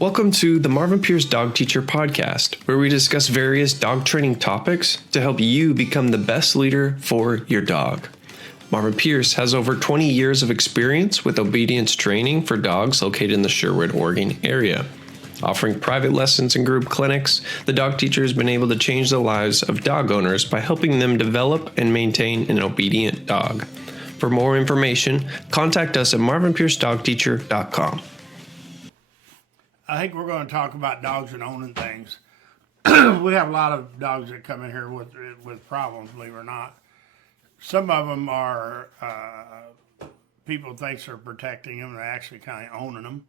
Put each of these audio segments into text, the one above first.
Welcome to the Marvin Pierce Dog Teacher Podcast, where we discuss various dog training topics to help you become the best leader for your dog. Marvin Pierce has over 20 years of experience with obedience training for dogs located in the Sherwood, Oregon area. Offering private lessons and group clinics, the dog teacher has been able to change the lives of dog owners by helping them develop and maintain an obedient dog. For more information, contact us at marvinpiercedogteacher.com. I think we're going to talk about dogs and owning things. We have a lot of dogs that come in here with problems, believe it or not. Some of them are people think they're protecting them. They're actually kind of owning them.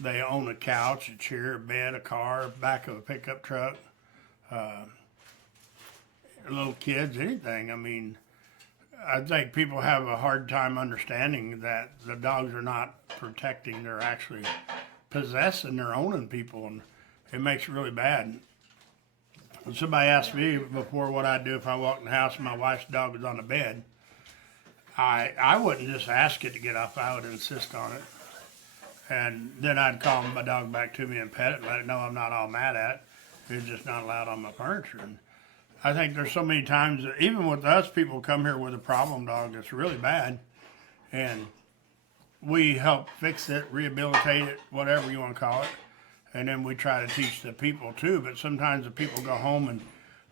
They own a couch, a chair, a bed, a car, back of a pickup truck, little kids, anything. I mean, I think people have a hard time understanding that the dogs are not protecting. They're actually possessing, they're owning people, and it makes it really bad. When somebody asked me before what I'd do if I walked in the house and my wife's dog was on the bed, I wouldn't just ask it to get up. I would insist on it. And then I'd call my dog back to me and pet it and let it know I'm not all mad at it. It's just not allowed on my furniture. And I think there's so many times that even with us, people come here with a problem dog that's really bad, and we help fix it, rehabilitate it, whatever you want to call it. And then we try to teach the people too. But sometimes the people go home and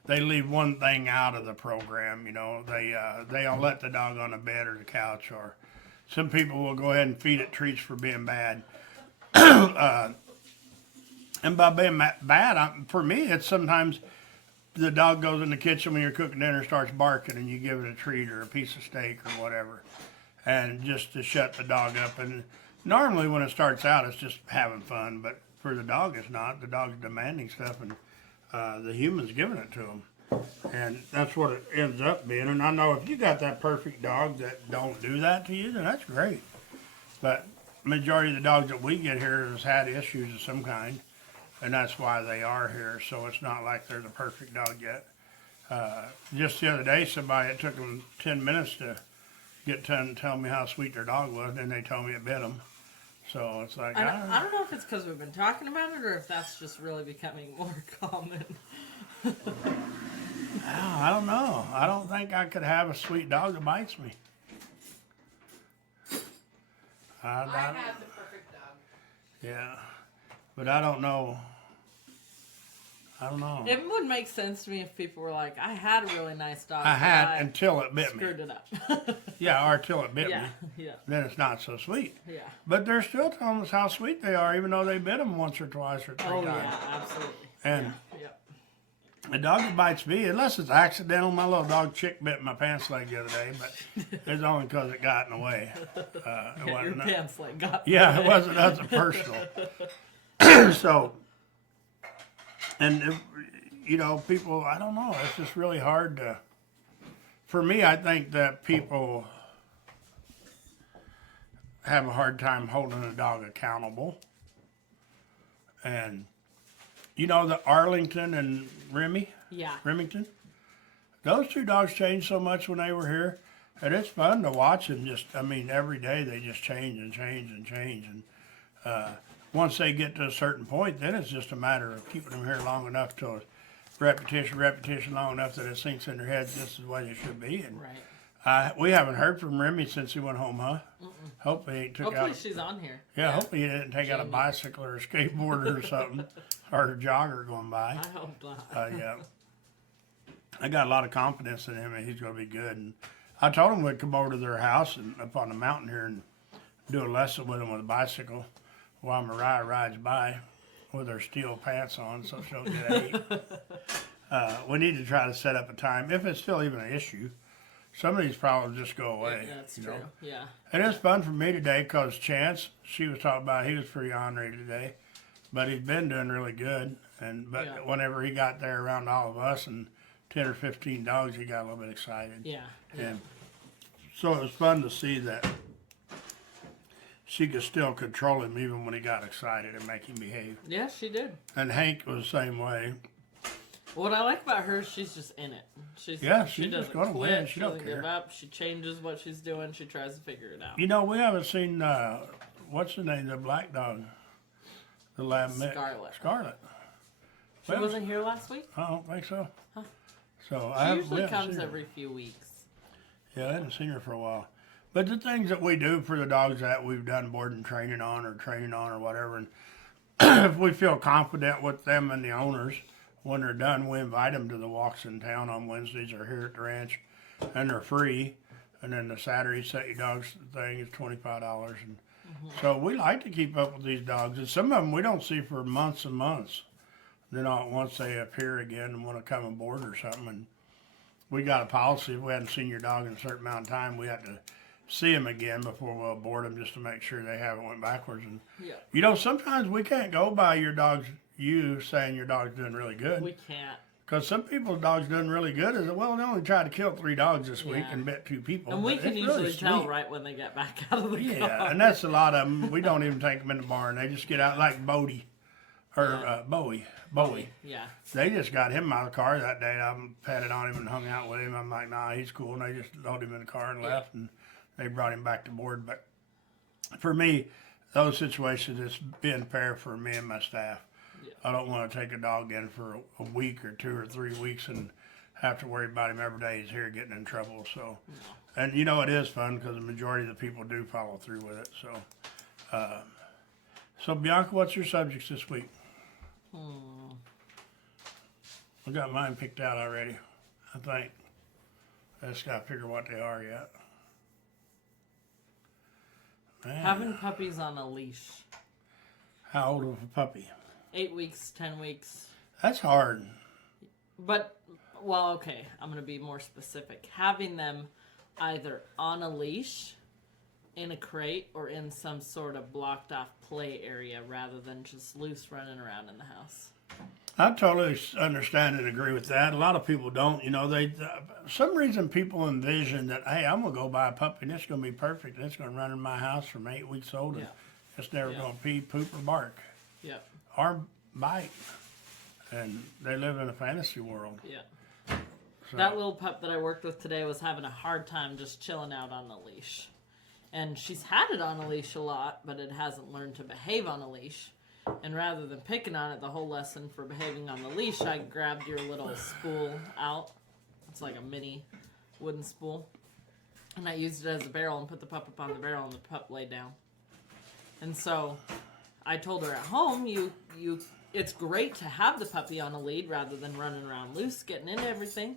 they leave one thing out of the program. You know, they'll let the dog on the bed or the couch, or some people will go ahead and feed it treats for being bad. And by being bad, for me, it's sometimes the dog goes in the kitchen when you're cooking dinner, starts barking, and you give it a treat or a piece of steak or whatever, and just to shut the dog up. And normally when it starts out, it's just having fun, but for the dog, it's not. The dog's demanding stuff, and the human's giving it to them. And that's what it ends up being. And I know if you got that perfect dog that don't do that to you, then that's great. But majority of the dogs that we get here has had issues of some kind, and that's why they are here. So it's not like they're the perfect dog yet. Just the other day, somebody, it took them 10 minutes to get to tell me how sweet their dog was, and they told me it bit them. So it's like, I don't know if it's because we've been talking about it or if that's just really becoming more common. I don't know. I don't think I could have a sweet dog that bites me. I had the perfect dog. Yeah, but I don't know. It would make sense to me if people were like, I had a really nice dog. I had until it bit me. Screwed it up. Yeah, or until it bit me. Yeah. Then it's not so sweet. Yeah. But they're still telling us how sweet they are, even though they bit them once or twice or three times. Yeah, absolutely. And Yeah. a dog that bites me, unless it's accidental. My little dog Chick bit my pants leg the other day, but it's only because it got in the way. Your pants leg got. Yeah, it wasn't nothing personal. So, and you know, people, I don't know. It's just really hard to. For me, I think that people have a hard time holding a dog accountable. And you know, the Arlington and Yeah. Remington, those two dogs changed so much when they were here, and it's fun to watch them. Just, I mean, every day they just change and change and change. And once they get to a certain point, then it's just a matter of keeping them here long enough till repetition long enough that it sinks in their heads just the way it should be. And Right. we haven't heard from Remy since he went home, huh? Hopefully he took Hopefully out. she's on here. Yeah, hopefully he didn't take out a bicycle or a skateboard or something, or a jogger going by. I hope not. Yeah. I got a lot of confidence in him, and he's going to be good. And I told him we'd come over to their house and up on the mountain here and do a lesson with him with a bicycle while Mariah rides by with her steel pants on so she don't get ate. We need to try to set up a time, if it's still even an issue. Some of these problems just go away. That's true. Yeah. And it's fun for me today because Chance, she was talking about he was pretty ornery today, but he's been doing really good. But whenever he got there around all of us and 10 or 15 dogs, he got a little bit excited. Yeah. And so it was fun to see that she could still control him even when he got excited and make him behave. Yeah, she did. And Hank was the same way. What I like about her is she's just in it. She just doesn't gonna quit. win. She She don't doesn't care. give up. She changes what she's doing. She tries to figure it out. You know, we haven't seen, what's the name, the black dog? The lab mix. Scarlet. Scarlet. She wasn't here last week? I don't think so. Huh. So She we usually haven't comes seen her. every few weeks. Yeah, I hadn't seen her for a while. But the things that we do for the dogs that we've done board and training on or whatever, and if we feel confident with them and the owners, when they're done, we invite them to the walks in town on Wednesdays or here at the ranch, and they're free. And then the Saturday Set Your Dogs thing is $25. And so we like to keep up with these dogs. And some of them we don't see for months and months. Then all at once they appear again and want to come aboard or something. And we got a policy, if we hadn't seen your dog in a certain amount of time, we have to see them again before we'll board them just to make sure they haven't went backwards. And Yeah. sometimes we can't go by you saying your dog's doing really good. We can't. Because some people's dog's doing really good. Is well, they only tried to kill 3 dogs this week Yeah. and bit 2 people. And we but can it's usually really tell sweet. right when they get back out of the car. Yeah, and that's a lot of them. We don't even take them in the barn. They just get out like Bodie or Bowie. Yeah. They just got him out of the car that day. I patted on him and hung out with him. I'm like, nah, he's cool. And they just loaded him in the car and left, and they brought him back to board. But for me, those situations, it's been fair for me and my staff. Yeah. I don't want to take a dog in for a week or 2 or 3 weeks and have to worry about him every day he's here getting in trouble. So, and it is fun because the majority of the people do follow through with it. So Bianca, what's your subjects this week? I got mine picked out already, I think. I just got to figure what they are yet. Man, Having puppies on a leash. how old of a puppy? 8 weeks, 10 weeks. That's hard. But, well, okay, I'm going to be more specific. Having them either on a leash, in a crate, or in some sort of blocked off play area rather than just loose running around in the house. I totally understand and agree with that. A lot of people don't. Some reason people envision that, hey, I'm going to go buy a puppy and it's going to be perfect and it's going to run in my house from 8 weeks old and it's never going to pee, poop, or bark. Yeah. Or bite. And they live in a fantasy world. Yeah. So, That little pup that I worked with today was having a hard time just chilling out on the leash. And she's had it on a leash a lot, but it hasn't learned to behave on a leash. And rather than picking on it the whole lesson for behaving on the leash, I grabbed your little spool out. It's like a mini wooden spool. And I used it as a barrel and put the pup up on the barrel and the pup laid down. And so I told her at home, it's great to have the puppy on a lead rather than running around loose, getting into everything.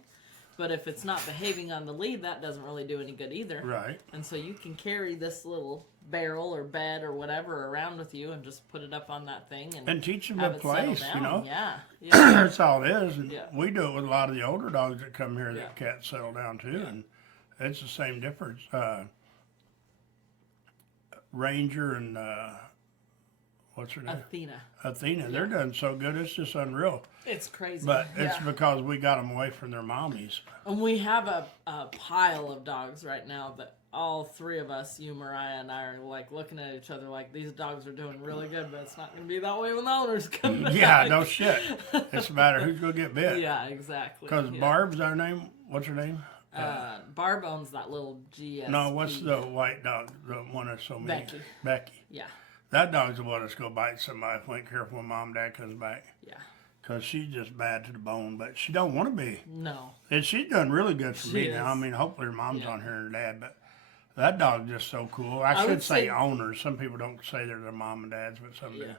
But if it's not behaving on the lead, that doesn't really do any good either. right. And so you can carry this little barrel or bed or whatever around with you and just put it up on that thing And teach them have the it settle place, down. Yeah. That's all it is. And Yeah. we do it with a lot of the older dogs that come here that Yeah. can't settle down too. And it's the same difference. Ranger and what's her name? Athena. They're doing so good. It's just unreal. It's crazy. But it's because we got them away from their mommies. And we have a pile of dogs right now that all 3 of us, you, Mariah, and I, are like looking at each other like these dogs are doing really good, but it's not going to be that way when the owners come back. Yeah, no shit. It's a matter of who's going to get bit. Yeah, exactly. Because Barb's our name. What's her name? Barb owns that little GS. No, what's the white dog? The one that's so mean? Becky. Becky. Yeah, That dog's the one that's going to bite somebody if we ain't careful when mom and dad comes back. yeah. Because she's just bad to the bone, but she don't want to be. No. And she's done really good for She me is. now. I mean, hopefully her mom's Yeah. on here and her dad, but that dog's just so cool. I would should say say- owners. Some people don't say they're their mom and dads, but some do. Yeah.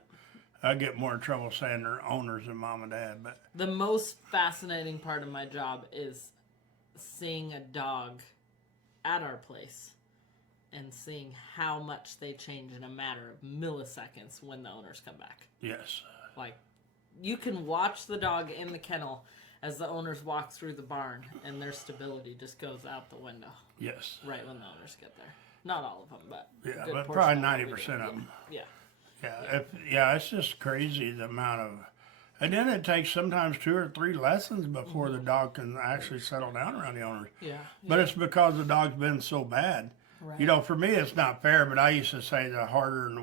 I get more in trouble saying they're owners than mom and dad, but The most fascinating part of my job is seeing a dog at our place and seeing how much they change in a matter of milliseconds when the owners come back. yes. Like, you can watch the dog in the kennel as the owners walk through the barn, and their stability just goes out the window Yes. right when the owners get there. Not all of them, but a Yeah, good but portion probably of them we 90% do. of them. Yeah. Yeah, it's just crazy the amount of, and then it takes sometimes 2 or 3 lessons before the dog can actually settle down around the owners. Yeah. But it's because the dog's been so bad. Right. For me, it's not fair, but I used to say the harder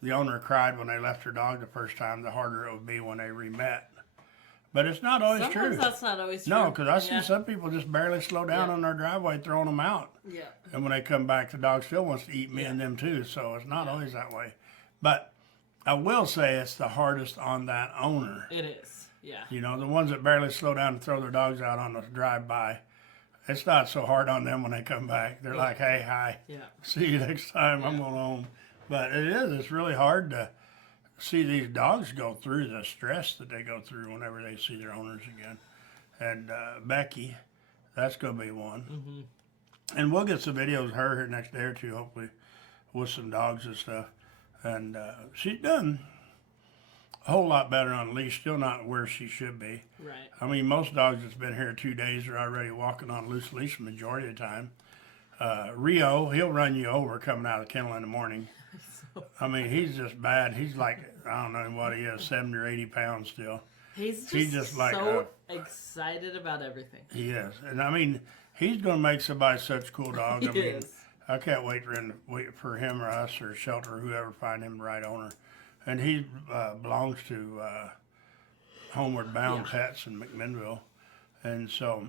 the owner cried when they left their dog the first time, the harder it would be when they re-met. But it's not always Sometimes true. that's not always true. No, because I see Yeah. some people just barely slow down Yeah. on their driveway throwing them out. Yeah. And when they come back, the dog still wants to eat me and them too. So it's not always that way. But I will say it's the hardest on that owner. It is. Yeah. You know, the ones that barely slow down and throw their dogs out on the drive-by, it's not so hard on them when they come back. They're like, hey, hi, Yeah. see you next time, I'm going home. But it's really hard to see these dogs go through the stress that they go through whenever they see their owners again. And Becky, that's going to be one. Mm-hmm. And we'll get some videos of her here next day or two, hopefully, with some dogs and stuff. And she's done a whole lot better on a leash, still not where she should be. Right. I mean, most dogs that's been here 2 days are already walking on loose leash the majority of the time. Rio, he'll run you over coming out of the kennel in the morning. I mean, he's just bad. He's like, I don't know what he is, 70 or 80 pounds still. He's just like so excited about everything. He is. And I mean, he's going to make somebody such a cool dog. I He mean, is. I can't wait for him or us or Shelter or whoever find him the right owner. And he belongs to Homeward Bound Pets in McMinnville. And so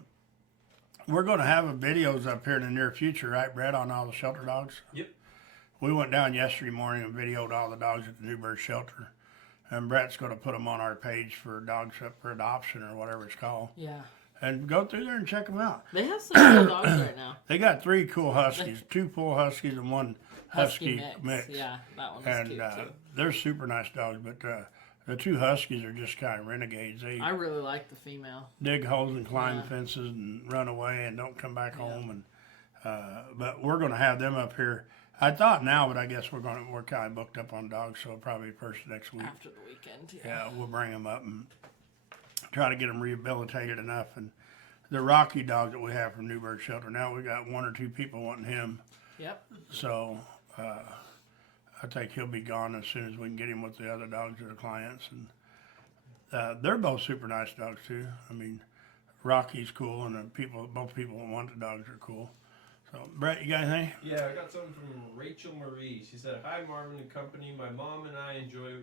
we're going to have videos up here in the near future, right, Brett, on all the shelter dogs? Yep. We went down yesterday morning and videoed all the dogs at the Newburgh shelter. And Brett's going to put them on our page for dogs up for adoption or whatever it's called. Yeah. And go through there and check them out. They have some cool dogs right now. They got 3 cool huskies, 2 full huskies and 1 husky mix. Yeah, that one's And cute too. they're super nice dogs, but the 2 huskies are just kind of renegades. They I really like the female. dig holes and climb Yeah. fences and run away and don't come back home. And but we're going to have them up here. I thought now, but I guess we're kind of booked up on dogs, so probably first next week. After the weekend. Yeah, we'll bring them up and try to get them rehabilitated enough. And the Rocky dog that we have from Newburgh Shelter, now we got 1 or 2 people wanting him. Yep. So I think he'll be gone as soon as we can get him with the other dogs that are clients. And they're both super nice dogs too. I mean, Rocky's cool, and both people that want the dogs are cool. So Brett, you got anything? Yeah, I got something from Rachel Marie. She said, "Hi Marvin and company. My mom and I enjoy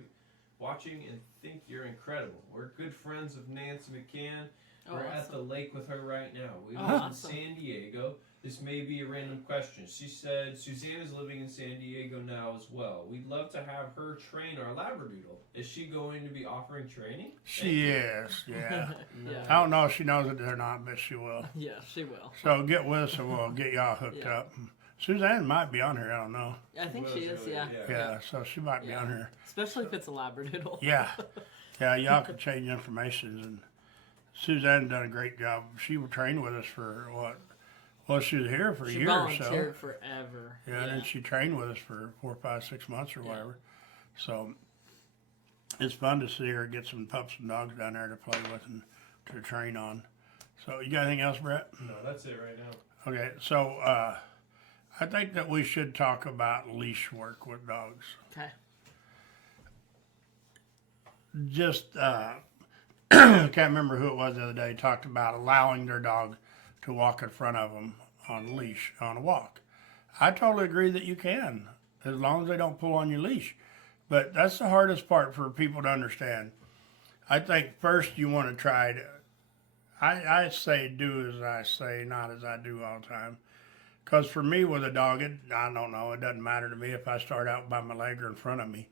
watching and think you're incredible. We're good friends of Nancy McCann. We're at the lake with her right now. We live in San Diego. This may be a random question." She said, "Suzanne is living in San Diego now as well. We'd love to have her train our Labradoodle. Is she going to be offering training?" She is, yeah. Yeah. I don't know if she knows it or not, but she will. Yeah, she will. So get with us and we'll get y'all hooked Yeah. up. Suzanne might be on here, I don't know. I think she is, yeah. Yeah, so she might be Yeah. on here. Especially if it's a Labradoodle. Yeah. Yeah, y'all can change information. And Suzanne done a great job. She trained with us for what? Well, she was here for a She year or so. volunteered forever. Yeah, and then she trained with us for 4, 5, 6 months or whatever. So it's fun to see her get some pups and dogs down there to play with and to train on. So you got anything else, Brett? No, that's it right now. Okay, so I think that we should talk about leash work with dogs. Okay. Just I can't remember who it was the other day talked about allowing their dog to walk in front of them on a leash on a walk. I totally agree that you can, as long as they don't pull on your leash. But that's the hardest part for people to understand. I think first you want to try to, I say do as I say, not as I do all the time. Because for me with a dog, I don't know, it doesn't matter to me if I start out by my leg or in front of me.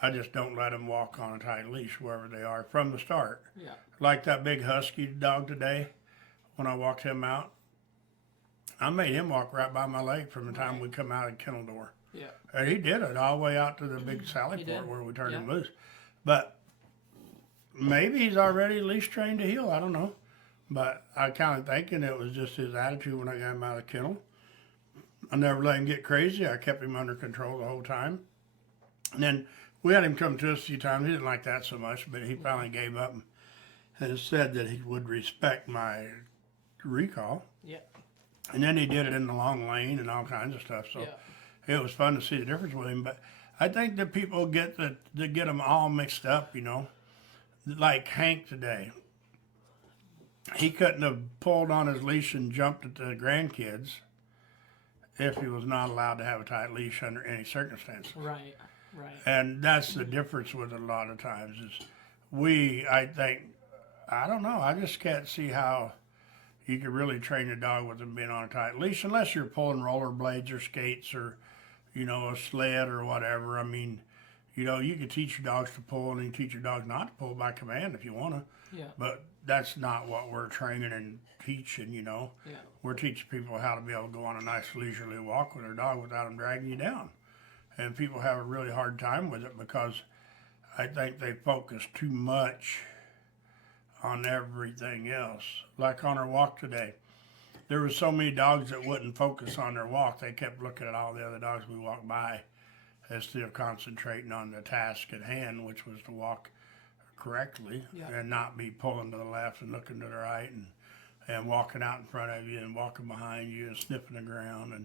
I just don't let them walk on a tight leash wherever they are from the start. Yeah. Like that big husky dog today, when I walked him out, I made him walk right by my leg from the time we come out of the kennel door. Yeah. And he did it all the way out to the big Sally He Port did. where we turned him Yeah. loose. But maybe he's already leash trained to heel. I don't know. But I kind of thinking it was just his attitude when I got him out of the kennel. I never let him get crazy. I kept him under control the whole time. And then we had him come to us a few times. He didn't like that so much, but he finally gave up and said that he would respect my recall. Yeah. And then he did it in the long lane and all kinds of stuff. So it was fun to see the difference with him. But I think that people get them all mixed up, you know. Like Hank today. He couldn't have pulled on his leash and jumped at the grandkids if he was not allowed to have a tight leash under any circumstances. Right. Right. And that's the difference with it a lot of times is I don't know, I just can't see how you could really train a dog with them being on a tight leash unless you're pulling rollerblades or skates or, you know, a sled or whatever. I mean, You know, you can teach your dogs to pull and you can teach your dogs not to pull by command if you want to. Yeah. But that's not what we're training and teaching, you know. Yeah. We're teaching people how to be able to go on a nice leisurely walk with their dog without them dragging you down. And people have a really hard time with it because I think they focus too much on everything else. Like on our walk today, there were so many dogs that wouldn't focus on their walk. They kept looking at all the other dogs we walked by instead of concentrating on the task at hand, which was to walk correctly and not be pulling to the left and looking to the right and walking out in front of you and walking behind you and sniffing the ground.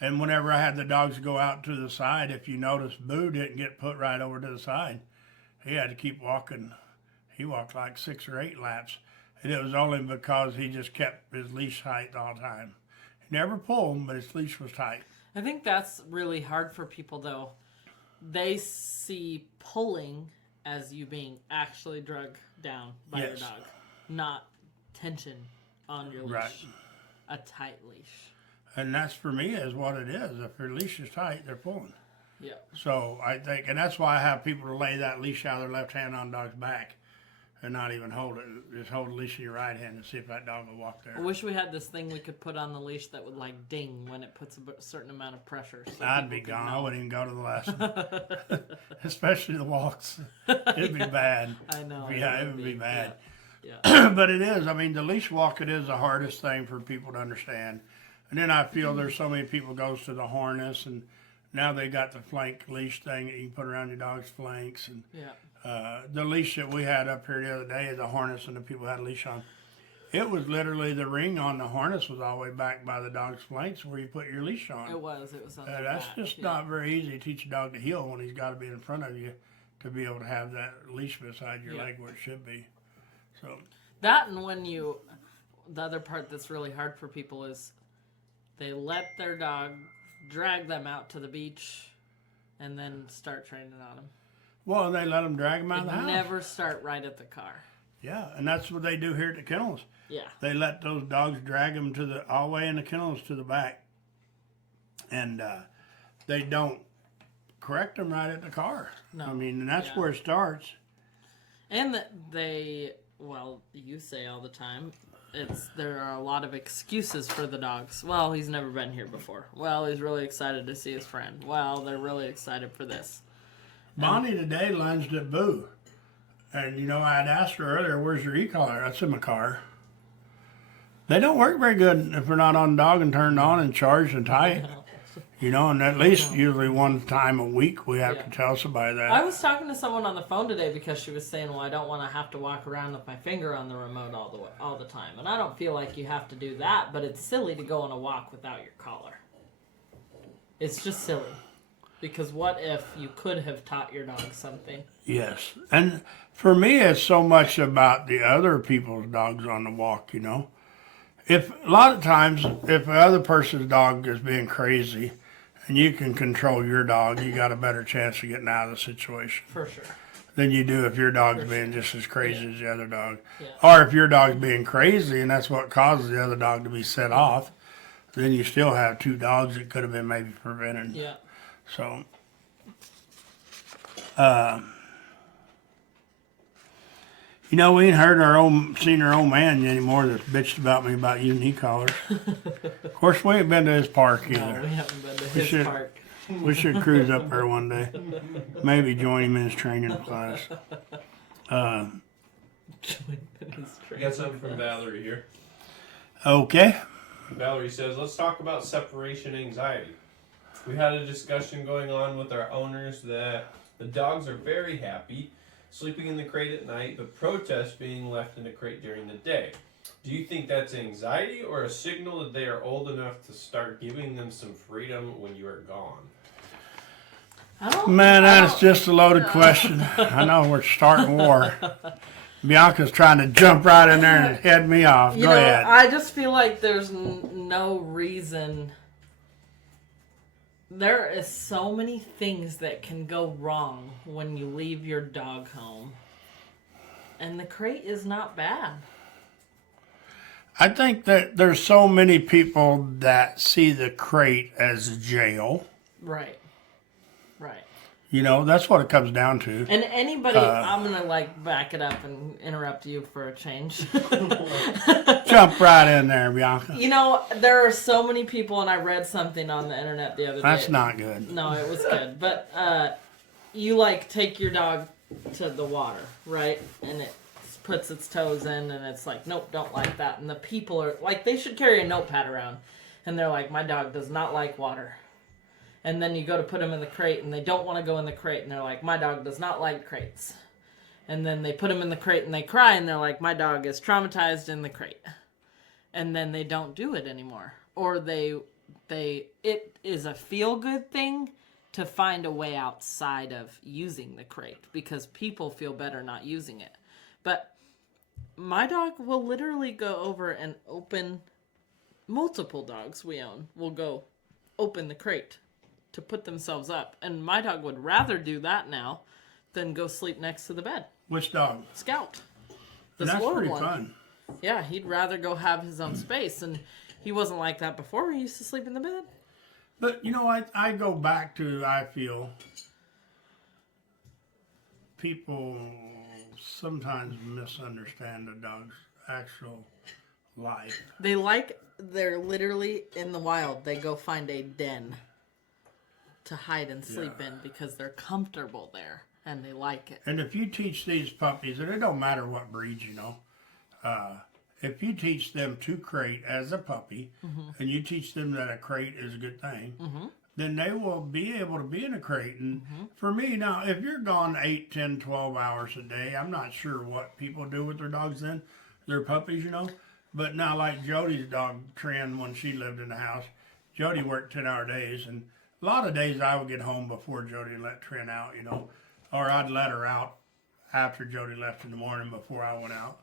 And whenever I had the dogs go out to the side, if you notice, Boo didn't get put right over to the side. He had to keep walking. He walked like 6 or 8 laps. And it was only because he just kept his leash tight all the time. He never pulled him, but his leash was tight. I think that's really hard for people, though. They see pulling as you being actually drugged down by your dog, not tension on your leash. Right. A tight leash. And that's for me is what it is. If your leash is tight, they're pulling. Yeah. So I think, and that's why I have people to lay that leash out of their left hand on the dog's back and not even hold it. Just hold the leash in your right hand and see if that dog will walk there. I wish we had this thing we could put on the leash that would like ding when it puts a certain amount of pressure. So I'd be gone. I wouldn't even go to the lesson. Especially the walks. It'd be bad. I know. Yeah, it would be bad. Yeah. But it is. I mean, the leash walk, it is the hardest thing for people to understand. And then I feel there's so many people goes to the harness, and now they got the flank leash thing that you can put around your dog's flanks. And the leash that we had up here the other day, the harness and the people had a leash on, it was literally the ring on the harness was all the way back by the dog's flanks where you put your leash on. It was on the That's back, just not very easy to teach a dog to heel when he's got to be in front of you to be able to have that leash beside your leg where it should be. So that, and when the other part that's really hard for people is they let their dog drag them out to the beach and then start training on them. Well, they let them drag them out of the house. Never start right at the car. Yeah, and that's what they do here at the kennels. Yeah. They let those dogs drag them all the way in the kennels to the back. And they don't correct them right at the car. No. I mean, and that's where it starts. And you say all the time, there are a lot of excuses for the dogs. Well, he's never been here before. Well, he's really excited to see his friend. Well, they're really excited for this. Bonnie today lunged at Boo. And, you know, I had asked her earlier, where's your e-collar? That's in my car. They don't work very good if they're not on the dog and turned on and charged and tight. You know, and at least usually one time a week we have to tell somebody that. I was talking to someone on the phone today because she was saying, well, I don't want to have to walk around with my finger on the remote all the time. And I don't feel like you have to do that, but it's silly to go on a walk without your collar. It's just silly. Because what if you could have taught your dog something? Yes. And for me, it's so much about the other people's dogs on the walk, you know. A lot of times, if the other person's dog is being crazy and you can control your dog, you got a better chance of getting out of the situation. For sure. Than you do if your dog's being just as crazy as the other dog. Yeah. Or if your dog's being crazy and that's what causes the other dog to be set off, then you still have 2 dogs that could have been maybe prevented. Yeah. So, you know, we ain't seen our old man anymore that's bitched about me about using e-collars. Of course, we ain't been to his park either. No, we haven't been to his park. We should cruise up there one day. Maybe join him in his training class. We got something from Valerie here. Okay. Valerie says, let's talk about separation anxiety. We had a discussion going on with our owners that the dogs are very happy sleeping in the crate at night, but protest being left in the crate during the day. Do you think that's anxiety or a signal that they are old enough to start giving them some freedom when you are gone? Man, that's just a loaded question. I know we're starting war. Bianca's trying to jump right in there and head me off. Go ahead. I just feel like there's no reason. There is so many things that can go wrong when you leave your dog home. And the crate is not bad. I think that there's so many people that see the crate as jail. Right. Right. You know, that's what it comes down to. And anybody, I'm gonna like back it up and interrupt you for a change. Jump right in there, Bianca. You know, there are so many people, and I read something on the internet the other day. That's not good. No, it was good. But you like take your dog to the water, right? And it puts its toes in, and it's like, nope, don't like that. And the people are like, they should carry a notepad around, and they're like, my dog does not like water. And then you go to put them in the crate, and they don't want to go in the crate, and they're like, my dog does not like crates. And then they put them in the crate, and they cry, and they're like, my dog is traumatized in the crate. And then they don't do it anymore. Or it is a feel-good thing to find a way outside of using the crate, because people feel better not using it. But my dog will literally go over and open, multiple dogs we own will go open the crate to put themselves up. And my dog would rather do that now than go sleep next to the bed. Which dog? Scout. And that's pretty one. fun. Yeah, he'd rather go have his own space. And he wasn't like that before. He used to sleep in the bed. But, you know, I go back to, I feel, people sometimes misunderstand a dog's actual life. They're literally in the wild. They go find a den to hide and sleep in because they're comfortable there and they like it. And if you teach these puppies, and it don't matter what breed, you know, if you teach them to crate as a puppy, and you teach them that a crate is a good thing, then they will be able to be in a crate. And for me, now, if you're gone 8, 10, 12 hours a day, I'm not sure what people do with their dogs then, their puppies, you know. But now, like Jody's dog, Trin, when she lived in the house, Jody worked 10-hour days, and a lot of days I would get home before Jody let Trin out, you know, or I'd let her out after Jody left in the morning before I went out.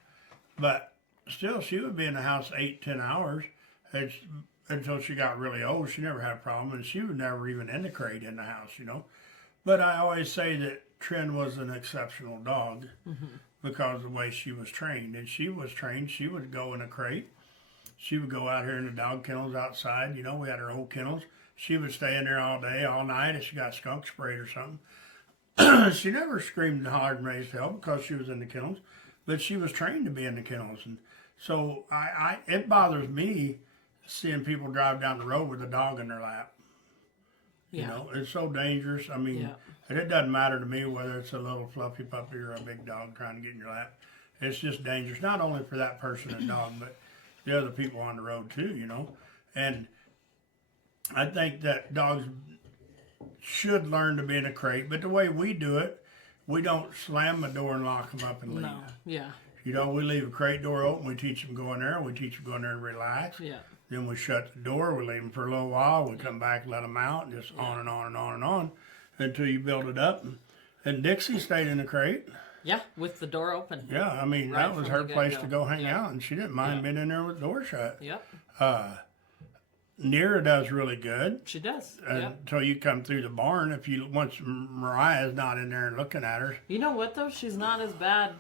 But still, she would be in the house 8, 10 hours until she got really old. She never had a problem, and she was never even in the crate in the house, you know. But I always say that Trin was an exceptional dog because of the way she was trained. And she was trained, she would go in a crate. She would go out here in the dog kennels outside. You know, we had her old kennels. She would stay in there all day, all night if she got skunk sprayed or something. She never screamed and hollered and raised hell because she was in the kennels, but she was trained to be in the kennels. And so it bothers me seeing people drive down the road with a dog in their lap. You know, it's so dangerous. I mean, and it doesn't matter to me whether it's a little fluffy puppy or a big dog trying to get in your lap. It's just dangerous, not only for that person and dog, but the other people on the road too, you know. And I think that dogs should learn to be in a crate, but the way we do it, we don't slam the door and lock them up and leave. No, yeah. You know, we leave a crate door open, we teach them go in there, we teach them go in there and relax. Yeah. Then we shut the door, we leave them for a little while, we come back, let them out, and just on and on and on and on until you build it up. And Dixie stayed in the crate. Yeah, with the door open. Yeah, I mean, Right that was from her the place get-go. to go hang out, and she didn't mind being in there with the door shut. Yep, Nira does really good. she does. Yep. Until you come through the barn, once Mariah's not in there and looking at her. You know what, though? She's not as bad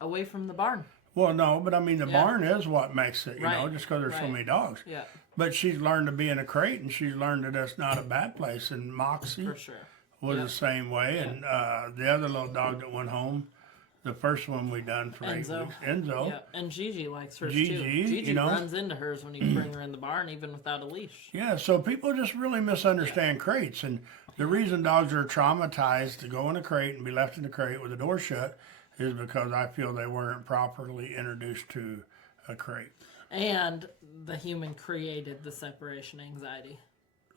away from the barn. Well, no, but I mean, the Yeah. barn is what makes it, you know, Right, just because there's so right. many dogs. Yeah, But she's learned to be in a crate, and she's learned that that's not a bad place. And Moxie for sure. was Yep. the same way. And the other little dog that went home, the first one we done for 8 Enzo. weeks, Enzo. Yeah, and Gigi likes hers Gigi, too. you Gigi know. runs into hers when you bring her in the barn, even without a leash. Yeah, so people just really misunderstand crates. And the reason dogs are traumatized to go in a crate and be left in the crate with the door shut is because I feel they weren't properly introduced to a crate. And the human created the separation anxiety.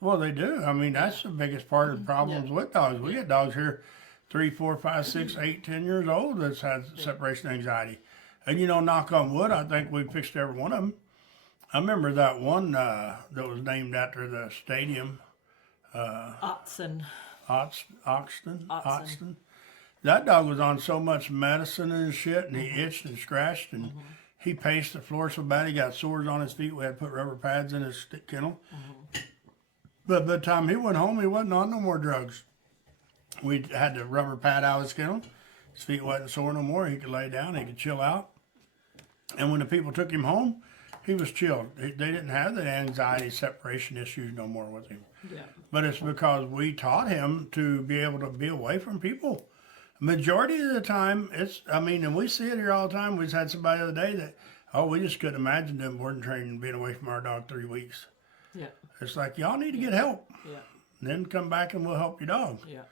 Well, they do. I mean, that's the biggest part of the problems with dogs. We get dogs here 3, 4, 5, 6, 8, 10 years old that's had separation anxiety. And, you know, knock on wood, I think we fixed every one of them. I remember that one that was named after the stadium. Otson. Oxton. That dog was on so much medicine and shit, and he itched and scratched, and he paced the floor so bad he got sores on his feet. We had to put rubber pads in his kennel. But by the time he went home, he wasn't on no more drugs. We had the rubber pad out of his kennel. His feet wasn't sore no more. He could lay down. He could chill out. And when the people took him home, he was chilled. They didn't have the anxiety separation issues no more with him. Yeah. But it's because we taught him to be able to be away from people. Majority of the time, and we see it here all the time. We just had somebody the other day that, we just couldn't imagine them boarding training being away from our dog 3 weeks. Yeah. It's like, y'all need to get help. Yeah. Then come back and we'll help your dog. Yeah.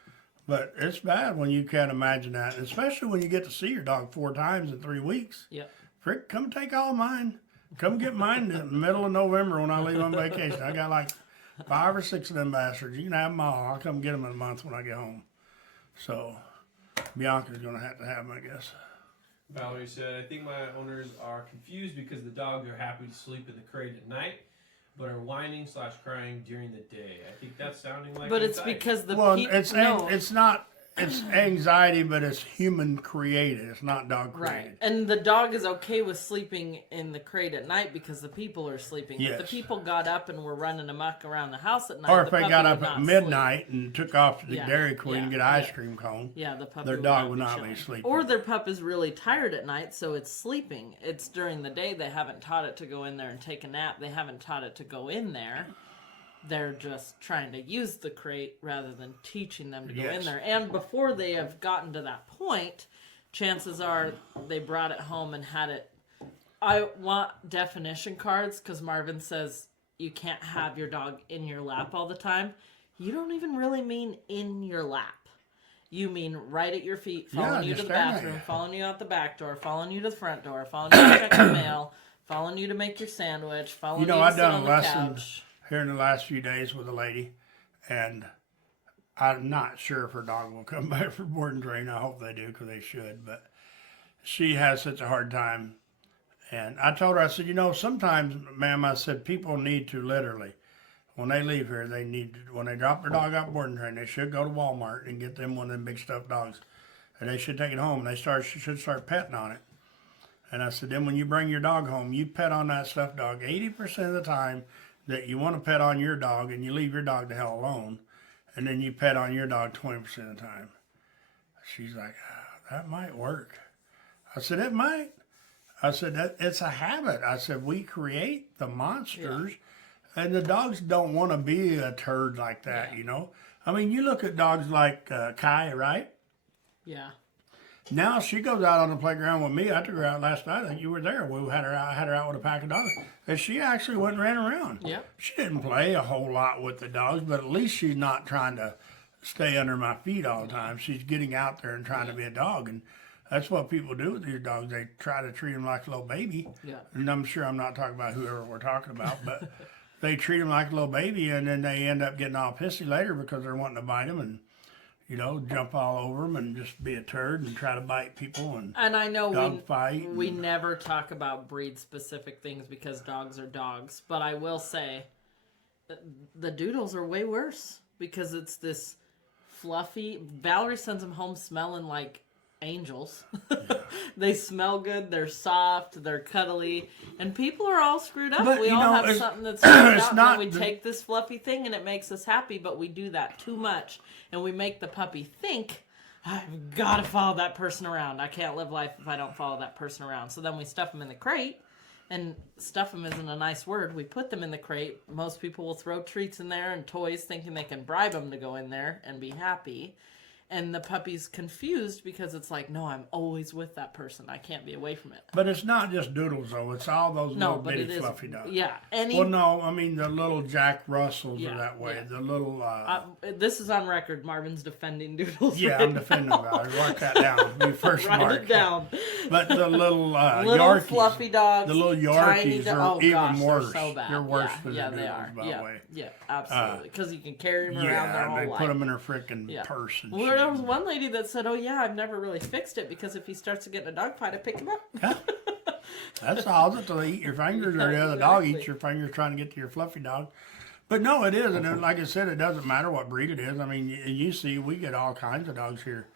But it's bad when you can't imagine that, especially when you get to see your dog 4 times in 3 weeks. Yeah. Frick, come take all mine. Come get mine in the middle of November when I leave on vacation. I got like 5 or 6 of them bastards. You can have them all. I'll come get them in a month when I get home. So Bianca's going to have them, I guess. Valerie said, I think my owners are confused because the dogs are happy to sleep in the crate at night, but are whining/crying during the day. I think that's sounding like But it's anxiety. because the it's not. It's anxiety, but it's human created. It's not dog created. Right. And the dog is okay with sleeping in the crate at night because the people are sleeping. Yes. If the people got up and were running amok around the house at night, Or if the they puppy got would up not at midnight sleep. and took off to the Yeah, Dairy Queen and yeah, get an ice yeah. cream cone, Yeah, the puppy their would dog would be not chilling. be sleeping. Or their pup is really tired at night, so it's sleeping. It's during the day they haven't taught it to go in there and take a nap. They haven't taught it to go in there. They're just trying to use the crate rather than teaching them to go in Yes. there. And before they have gotten to that point, chances are they brought it home and had it. I want definition cards because Marvin says you can't have your dog in your lap all the time. You don't even really mean in your lap. You mean right at your feet, following you to just the staring at bathroom, you. following you out the back door, following you to the front door, following you to check the mail, following you to make your sandwich, following you to I've sit done on a the lesson couch. here in the last few days with a lady, and I'm not sure if her dog will come back for board and train. I hope they do because they should. But she has such a hard time. And I told her, I said, sometimes, ma'am, I said, people need to literally, when they leave here, when they drop their dog out board and train, they should go to Walmart and get them one of them big stuffed dogs. And they should take it home. And should start petting on it. And I said, then when you bring your dog home, you pet on that stuffed dog 80% of the time that you want to pet on your dog, and you leave your dog the hell alone, and then you pet on your dog 20% of the time. She's like, that might work. I said, it might. I said, it's a habit. I said, we create the monsters, and the dogs don't want to be a turd like that, I mean, you look at dogs like Kai, right? Yeah. Now she goes out on the playground with me. I took her out last night. I think you were there. We had her out with a pack of dogs. And she actually went and ran around. Yep. She didn't play a whole lot with the dogs, but at least she's not trying to stay under my feet all the time. She's getting out there and trying to be a dog. And that's what people do with these dogs. They try to treat them like a little baby. Yeah. And I'm sure I'm not talking about whoever we're talking about, but they treat them like a little baby, and then they end up getting all pissy later because they're wanting to bite them and jump all over them and just be a turd and try to bite people and I know dog fight. we never talk about breed specific things because dogs are dogs, but I will say the doodles are way worse because it's this fluffy. Valerie sends them home smelling like angels. They smell good, they're soft, they're cuddly, and people are all screwed up. But, we all have it's- something that's screwed it's out, not and then we the- take this fluffy thing and it makes us happy, but we do that too much, and we make the puppy think, I've got to follow that person around. I can't live life if I don't follow that person around. So then we stuff them in the crate, and stuff them isn't a nice word. We put them in the crate. Most people will throw treats in there and toys thinking they can bribe them to go in there and be happy. And the puppy's confused because it's like, no, I'm always with that person. I can't be away from it. But it's not just doodles, though. It's all those No, little but bitty it is. fluffy dogs. Yeah. Any. Well, no, I mean the little Jack Russells Yeah, are that way. yeah. The little. This is on record. Marvin's defending doodles. Yeah, right I'm defending now. about it. Write that down. Be first Write mark. it down. But the little Little Yorkies, fluffy dogs. the little tiny Yorkies are oh, even gosh, worse. They're so bad. They're worse yeah, than yeah, the they doodles, are. by yeah, the way. yeah, absolutely. Because you can carry them around their Yeah, whole they life. put them in a freaking purse and Well, shit. there was one lady that said, "Oh yeah, I've never really fixed it because if he starts to get in a dog fight, I pick him up." That's all that they eat your fingers, or the other dog eats your fingers trying to get to your fluffy dog. But no, it is, and like I said, it doesn't matter what breed it is. I mean, you see, we get all kinds of dogs here,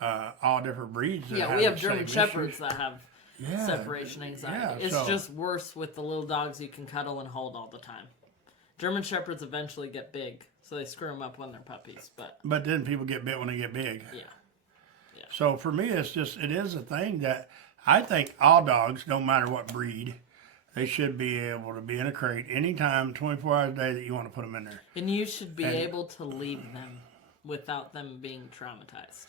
all different breeds. That Yeah, we have the German same shepherds issues. that have Yeah, separation anxiety. yeah, It's so- just worse with the little dogs you can cuddle and hold all the time. German shepherds eventually get big, so they screw them up when they're puppies. But then people get bit when they get big. yeah, So for me, it is a thing that I think all dogs, no matter what breed, They should be able to be in a crate anytime, 24 hours a day that you want to put them in there. And you should be able to leave them without them being traumatized.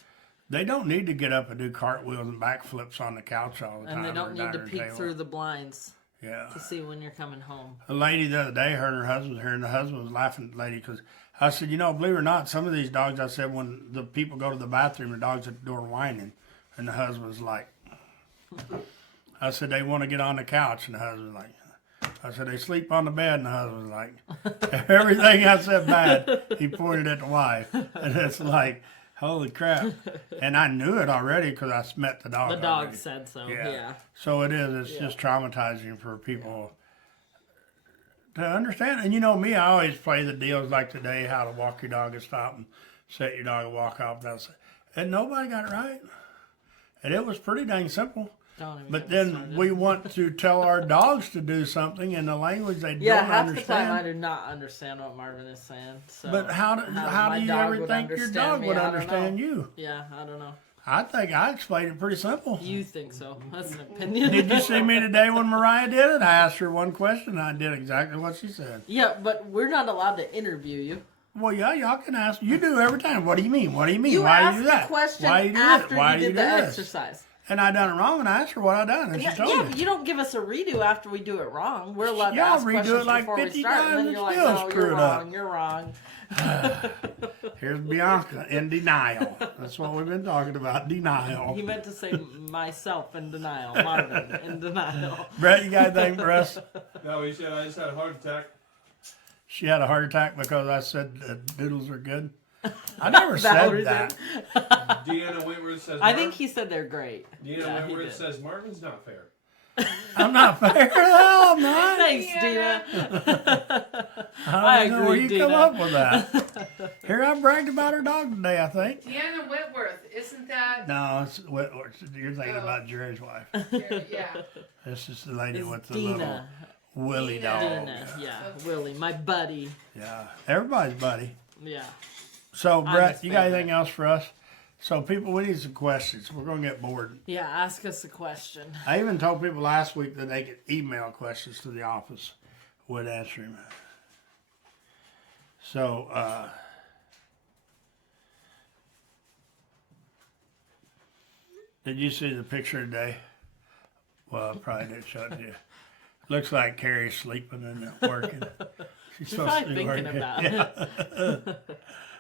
They don't need to get up and do cartwheels and backflips on the couch all the time. And they don't or need to dining peek table. through the blinds Yeah. to see when you're coming home. A lady the other day, her and her husband was here, and the husband was laughing at the lady because I said, believe it or not, some of these dogs, I said, when the people go to the bathroom, the dog's at the door whining, and the husband's like, I said, they want to get on the couch, and the husband's like, I said, they sleep on the bed, and the husband's like, everything I said bad, he pointed at the wife, and it's like, holy crap. And I knew it already because I met the dog. The dog already. said so, Yeah. yeah. So it is. It's just traumatizing for people to understand. And me, I always play the deals like today, how to walk your dog and stop and set your dog and walk off. And nobody got it right. And it was pretty dang simple. Don't even But get me then started. we want to tell our dogs to do something in the language they Yeah, don't half understand. the time I do not understand what Marvin is saying. So But how do my you dog ever would think your understand dog me, would I don't understand know. you? Yeah, I don't know. I think I explained it pretty simple. You think so? That's an opinion. Did you see me today when Mariah did it? I asked her one question and I did exactly what she said. Yeah, but we're not allowed to interview you. Well, yeah, y'all can ask. You do every time. What do you mean? What do you mean? You Why asked do you do that? the question Why you do after this? Why you do did the do this? exercise. And I done it wrong, and I asked her what I done, and Yeah, she told yeah, me. but you don't give us a redo after we do it wrong. We're allowed to Y'all ask redo questions it like before 50 we start, and times then and you're like, still no, screw you're it up." wrong, you're wrong. Here's Bianca in denial. That's what we've been talking about, denial. He meant to say myself in denial, Marvin in denial. Brett, you got anything for us? No, he said I just had a heart attack. She had a heart attack because I said doodles are good. I never Valerie said that. Deanna Whitworth says. I think he said they're great. Deanna Yeah, he Whitworth did. says Marvin's not fair. I'm not fair. Hell, I'm not. Thanks, Dina. I I don't know where agree, you come Dina. up with that. Here I bragged about her dog today, I think. Deanna Whitworth, isn't that? No, you're thinking about Jerry's wife. Yeah. This is the lady It's with the Dina. little Willie Dina. dog. Dina, yeah, Willie, my buddy. Yeah, everybody's buddy. Yeah. So, I'm Brett, his you got favorite. anything else for us? So, people, we need some questions. We're going to get bored. Yeah, ask us a question. I even told people last week that they could email questions to the office. Would answer them. So, did you see the picture today? Well, I probably didn't show it to you. Looks like Carrie's sleeping and working. She's She's probably thinking working. about Yeah. it.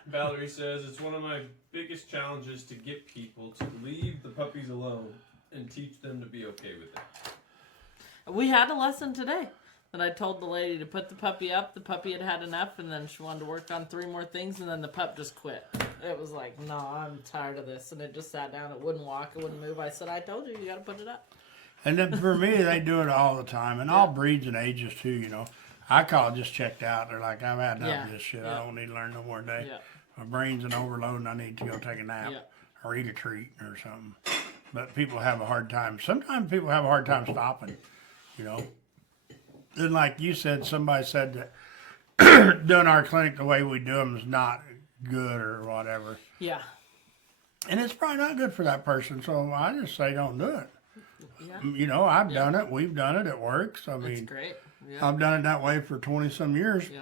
Valerie says it's one of my biggest challenges to get people to leave the puppies alone and teach them to be okay with it. We had a lesson today that I told the lady to put the puppy up. The puppy had had enough, and then she wanted to work on 3 more things, and then the pup just quit. It was like, no, I'm tired of this. And it just sat down. It wouldn't walk. It wouldn't move. I said, I told you, you got to put it up. And then for me, they do it all the time, and all breeds and ages too. I call it just checked out. They're like, I've had enough Yeah, of this shit. yeah. I don't need to learn no more today. Yeah. My brain's an overload, and I need to go take a nap Yeah. or eat a treat or something. But people have a hard time. Sometimes people have a hard time stopping. Then, like you said, somebody said that doing our clinic the way we do them is not good or whatever, Yeah. and it's probably not good for that person. So I just say don't do it. Yeah. I've done it. We've done it. It works. I That's mean, great. Yeah. I've done it that way for 20 some years, Yeah.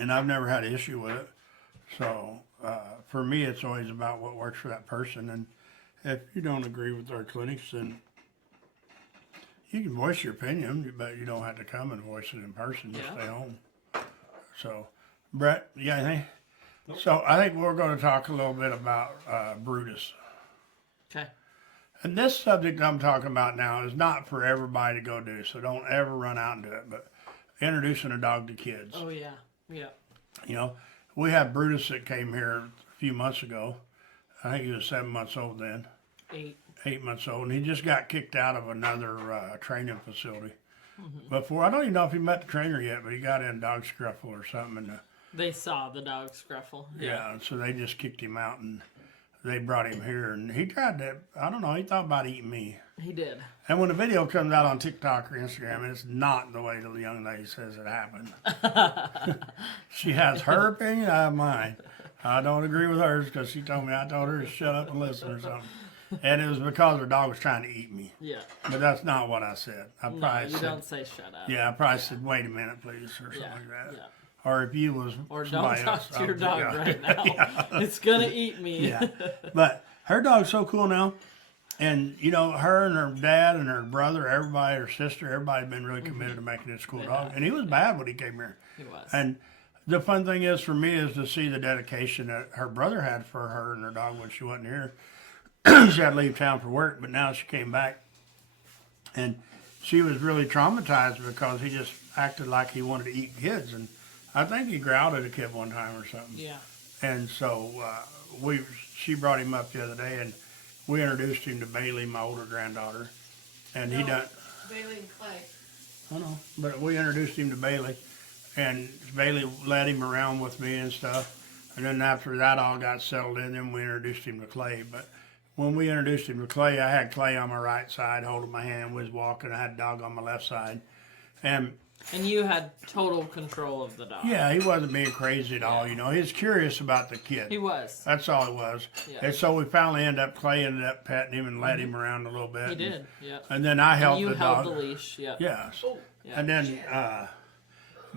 and I've never had an issue with it. So for me, it's always about what works for that person. And if you don't agree with our clinics, then you can voice your opinion, but you don't have to come and voice it in person. Just Yeah. stay home. So, Brett, you got anything? Nope. So I think we're going to talk a little bit about Brutus. Okay. And this subject I'm talking about now is not for everybody to go do, so don't ever run out and do it. But introducing a dog to kids. Oh, yeah. Yeah. We had Brutus that came here a few months ago. I think he was 7 months old then, 8. 8 months old, and he just got kicked out of another training facility. Before, I don't even know if he met the trainer yet, but he got in dog scruffle or something, and They saw the dog scruffle. yeah, and so they just kicked him out, and they brought him here, and he tried to, I don't know, he thought about eating me. He did. And when the video comes out on TikTok or Instagram, it's not the way the young lady says it happened. She has her opinion, I have mine. I don't agree with hers because she told me I told her to shut up and listen or something. and it was because the dog was trying to eat me. Yeah. But that's not what I said. I No, probably you said, don't say shut up. yeah, I probably said, wait a minute, please, or something Yeah. like that. Yeah. Or if you was Or don't somebody talk else, to I your would- dog yeah. right now. Yeah. It's gonna eat me. Yeah. But her dog's so cool now. And, you know, her and her dad and her brother, everybody, her sister, everybody had been really committed to making this cool dog. And he was bad when he came here. He was. And the fun thing is for me is to see the dedication that her brother had for her and her dog when she wasn't here. She had to leave town for work, but now she came back. And she was really traumatized because he just acted like he wanted to eat kids. And I think he growled at a kid one time or something. Yeah. And so she brought him up the other day, and we introduced him to Bailey, my older granddaughter, and he No. done. Bailey and Clay. I know, but we introduced him to Bailey, and Bailey led him around with me and stuff. And then after that all got settled in, then we introduced him to Clay. But when we introduced him to Clay, I had Clay on my right side holding my hand. We was walking. I had dog on my left side, and And you had total control of the dog. yeah, he wasn't being crazy at all. You know, he was curious about the kid. He was. That's all it was. Yeah. And so we finally Clay ended up petting him and led him around a little bit. He did. Yeah. And then I helped You the held dog. the leash. Yeah. Yes. Oh, Yeah. And then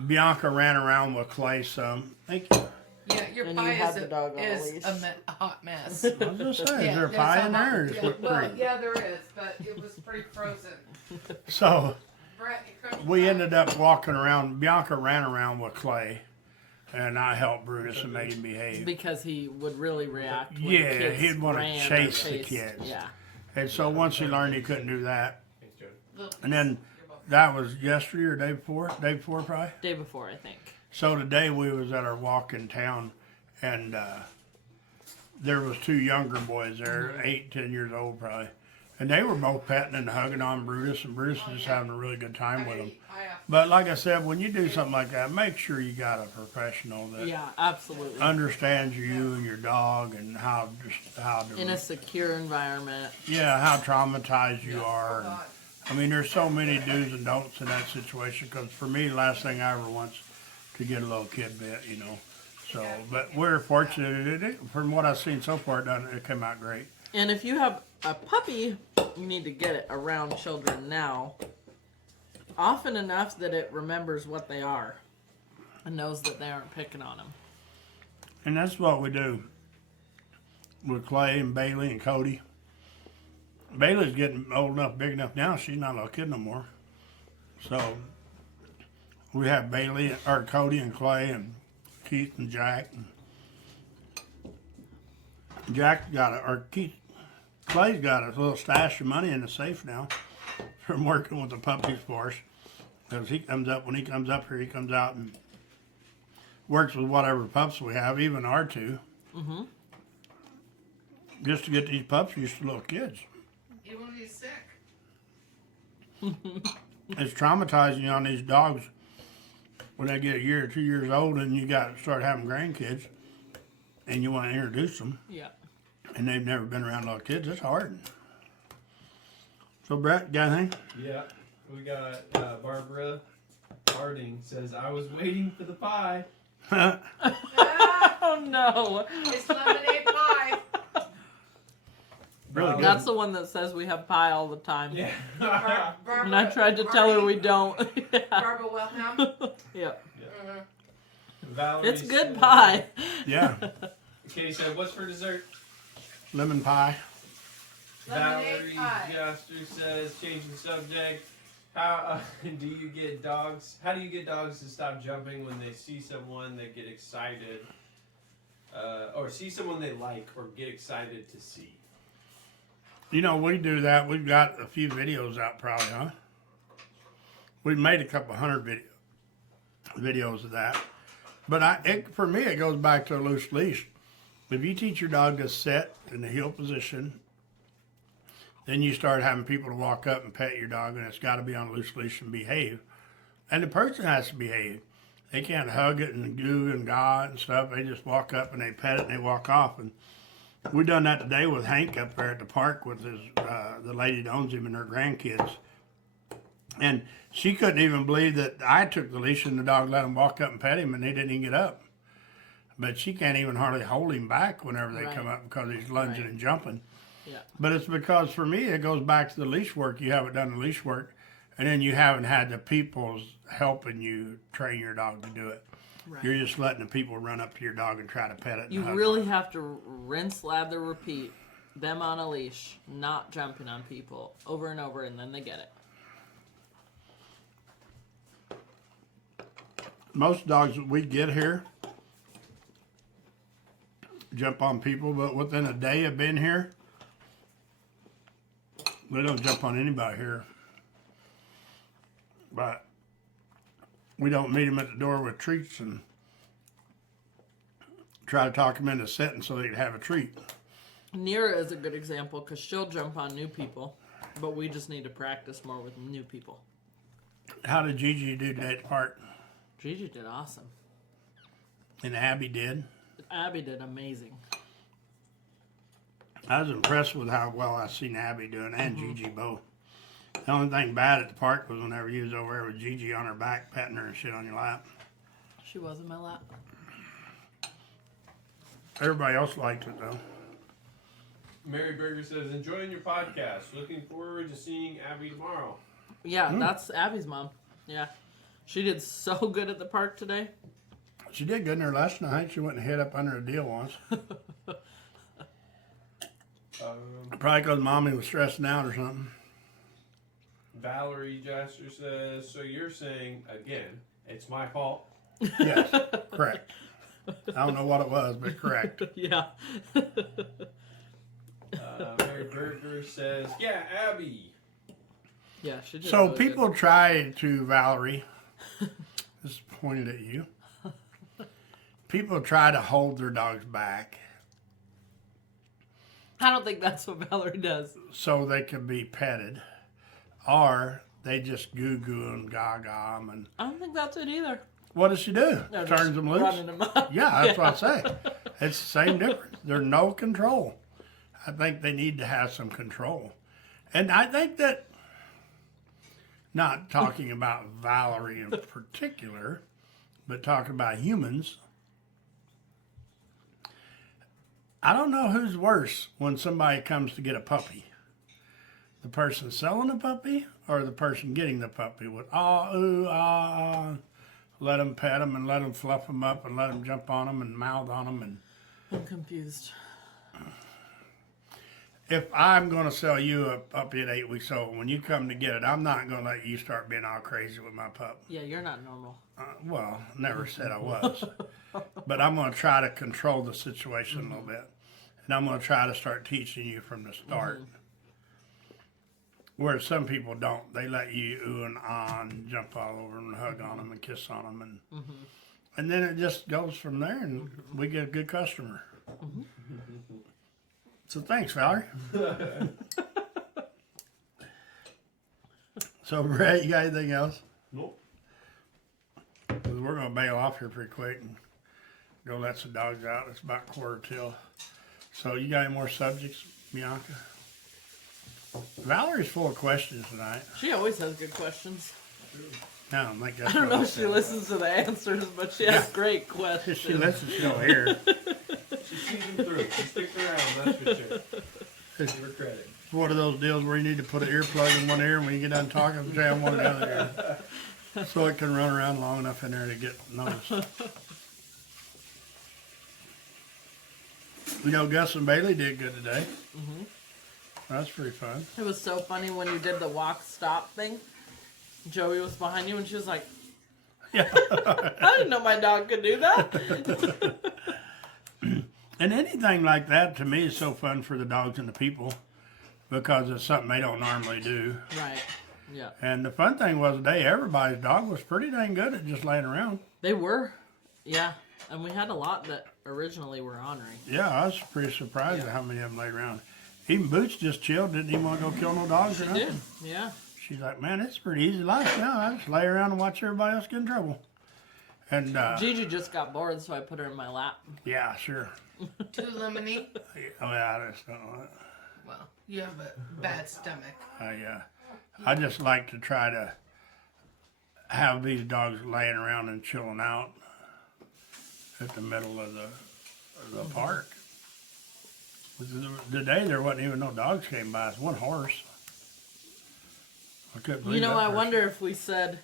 Bianca ran around with Clay some. Thank you. yeah, your And you pie had is, the dog on a is leash. a hot mess. I was gonna say, is there a there's pie some in there or hot- just yeah, whipped well, cream? yeah, there is, but it was pretty frozen. So Brett, you couldn't we try. ended up walking around. Bianca ran around with Clay, and I helped Brutus and made him behave. Because he would really react. When Yeah, kids he'd wanna ran or chase the chased. kids. Yeah. And so once he learned he couldn't do that, Thanks, Jody. Look, and then that was yesterday or day before probably. Day before, I think. So today we was at our walk in town, and there was two younger boys there, 8, 10 years old probably, and they were both petting and hugging on Brutus, and Brutus was just having a really good time with them. But like I said, when you do something like that, make sure you got a professional that Yeah, absolutely. understands you and your dog and how In a secure environment. how traumatized you are. And, God. I mean, there's so many do's and don'ts in that situation. Because for me, the last thing I ever want's to get a little kid bit, you know. So, but we're fortunate. From what I've seen so far, it came out great. And if you have a puppy, you need to get it around children now. Often enough that it remembers what they are and knows that they aren't picking on them. And that's what we do with Clay and Bailey and Cody. Bailey's getting old enough, big enough now. She's not a little kid no more. So we have Bailey or Cody and Clay and Keith and Jack. Jack got Clay's got a little stash of money in the safe now from working with the puppies for us. Because when he comes up here, he comes out and works with whatever pups we have, even our two. Mm-hmm. Just to get these pups used to little kids. Even when he's sick. It's traumatizing on these dogs when they get a year or 2 years old and you got to start having grandkids and you want to introduce them Yeah. and they've never been around little kids. It's hard. So Brett, got anything? Yeah, we got Barbara Harding says, I was waiting for the pie. Oh no. It's lemonade pie. Really good. That's the one that says we have pie all the time. Yeah. Barbara, And I tried to tell her we don't. Yeah. Barbara Wilhelm. Yep. Valerie It's good said- pie. Yeah, Okay, so what's for dessert? lemon pie. Lemonade Valerie pie. Gaster says, changing the subject. How do you get dogs? How do you get dogs to stop jumping when they see someone they get excited, or see someone they like, or get excited to see? You know, we do that. We've got a few videos out probably, huh? We've made a couple hundred videos of that. But for me, it goes back to a loose leash. If you teach your dog to sit in the heel position, then you start having people to walk up and pet your dog, and it's got to be on a loose leash and behave. And the person has to behave. They can't hug it and goo and gaw and stuff. They just walk up and they pet it and they walk off. And we done that today with Hank up there at the park with the lady that owns him and her grandkids. And she couldn't even believe that I took the leash and the dog let him walk up and pet him and he didn't even get up. But she can't even hardly hold him back whenever they Right. come up because he's lunging Right. and jumping. Yeah. But it's because for me, it goes back to the leash work. You haven't done the leash work, and then you haven't had the people helping you train your dog to do it. Right. You're just letting the people run up to your dog and try to pet it. And You hug really on it. have to rinse, lather, repeat them on a leash, not jumping on people over and over, and then they get it. Most dogs that we get here jump on people, but within a day of being here, they don't jump on anybody here. But we don't meet them at the door with treats and try to talk them into sitting so they can have a treat. Nira is a good example because she'll jump on new people, but we just need to practice more with new people. How did Gigi do today at the park? Gigi did awesome. And Abby did. Abby did amazing. I was impressed with how well I seen Abby doing and Gigi both. The only thing bad at the park was whenever you was over there with Gigi on her back, patting her and shit on your lap. She was in my lap. Everybody else liked it though. Mary Berger says, enjoying your podcast. Looking forward to seeing Abby tomorrow. Yeah, that's Abby's mom. Yeah. She did so good at the park today. She did good in her last night. She went and hit up under a deal once. Probably because mommy was stressing out or something. Valerie Jasser says, so you're saying, again, it's my fault. Yes, correct. I don't know what it was, but correct. Yeah. Mary Berger says, yeah, Abby. Yeah, she did. So really people good. try to, Valerie, this is pointed at you. People try to hold their dogs back I don't think that's what Valerie does. so they can be petted, or they just goo goo and gaga them. And I don't think that's it either. what does she do? No, Turns just them loose. running them up. Yeah, that's what I say. It's the same difference. There's no control. I think they need to have some control. And I think that, not talking about Valerie in particular, but talking about humans, I don't know who's worse when somebody comes to get a puppy. The person selling the puppy or the person getting the puppy with ooh, let them pet them and let them fluff them up and let them jump on them and mouth on them. And I'm confused. if I'm going to sell you a puppy at 8 weeks old, when you come to get it, I'm not going to let you start being all crazy with my pup. Yeah, you're not normal. Well, never said I was. But I'm going to try to control the situation a little bit. And I'm going to try to start teaching you from the start. Where some people don't. They let you ooh and ah and jump all over them and hug on them and kiss on them. And then it just goes from there and we get a good customer. So thanks, Valerie. So, Brett, you got anything else? Nope. 'Cause we're going to bail off here pretty quick and go let some dogs out. It's about 1:45. So, you got any more subjects, Bianca? Valerie's full of questions tonight. She always has good questions. I don't think that's I don't know what if she listens to the answers, but she has great If questions. she listens, she'll hear. She sees them through. She sticks around, that's for sure. Give her credit. It's one of those deals where you need to put an earplug in one ear and when you get done talking, jam one in the other ear. So it can run around long enough in there to get noticed. You know, Gus and Bailey did good today. That's pretty fun. It was so funny when you did the walk stop thing. Joey was behind you and she was like, Yeah. I didn't know my dog could do that. And anything like that to me is so fun for the dogs and the people because it's something they don't normally do. Right. Yeah. And the fun thing was today, everybody's dog was pretty dang good at just laying around. They were. Yeah. And we had a lot that originally were honoring. Yeah, I was pretty surprised at how many of them laid around. Even Boots just chilled, didn't even want to go kill no dogs or She nothing. did. Yeah. She's like, man, it's a pretty easy life now. I just lay around and watch everybody else get in trouble. And, Gigi just got bored, so I put her in my lap. yeah, sure. Too lemony. Oh, yeah, I just don't know it. Well, you have a bad stomach. I just like to try to have these dogs laying around and chilling out at the middle of the park. Today there wasn't even no dogs came by. It's one horse. I couldn't believe You know, that I person. wonder if we said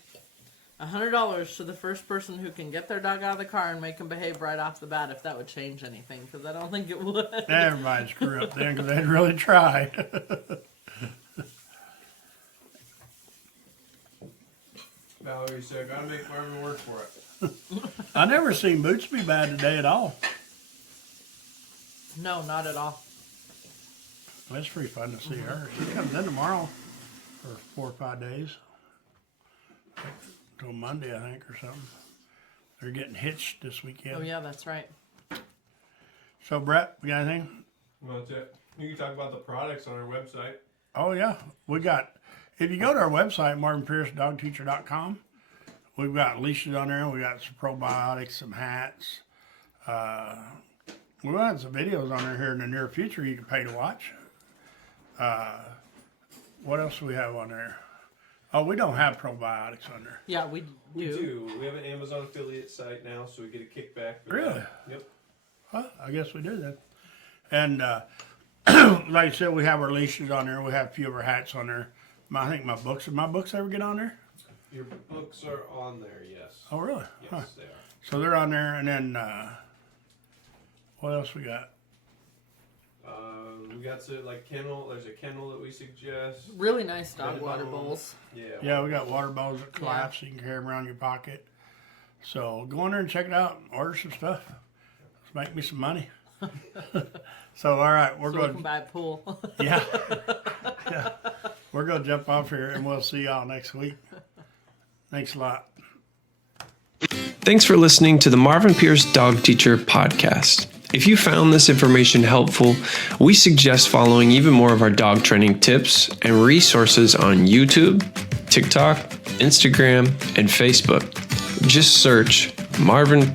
$100 to the first person who can get their dog out of the car and make them behave right off the bat, if that would change anything, because I don't think it would. Everybody screw up then because they'd really tried. Valerie said, gotta make Marvin work for it. I never seen Boots be bad today at all. No, not at all. Well, it's pretty fun to see her. She comes in tomorrow for 4 or 5 days. Till Monday, I think, or something. They're getting hitched this weekend. Oh, yeah, that's right. So, Brett, we got anything? Well, that's it. You can talk about the products on our website. Oh, yeah. We got, if you go to our website, marvinpiercedogteacher.com, we've got leashes on there. We got some probiotics, some hats. We'll have some videos on there here in the near future you can pay to watch. What else do we have on there? Oh, we don't have probiotics on there. Yeah, we We do. We have an Amazon affiliate site now, so we get a kickback. For Really? that. Yep. Huh, I guess we do then. And like I said, we have our leashes on there. We have a few of our hats on there. I think my books. Did my books ever get on there? Your books are on there, yes. Oh, really? Yes, Huh. they are. So they're on there. And then what else we got? We got some, like, kennel. There's a kennel that we suggest. really nice dog Red water bone. bowls. Yeah, we got water bottles that collapse. So you can carry them around your pocket. So go on there and check it out. Order some stuff. Let's make me some money. So all right, we're So we going. can buy a pool. Yeah. Yeah. We're going to jump off here and we'll see y'all next week. Thanks a lot. Thanks for listening to the Marvin Pierce Dog Teacher podcast. If you found this information helpful, we suggest following even more of our dog training tips and resources on YouTube, TikTok, Instagram, and Facebook. Just search Marvin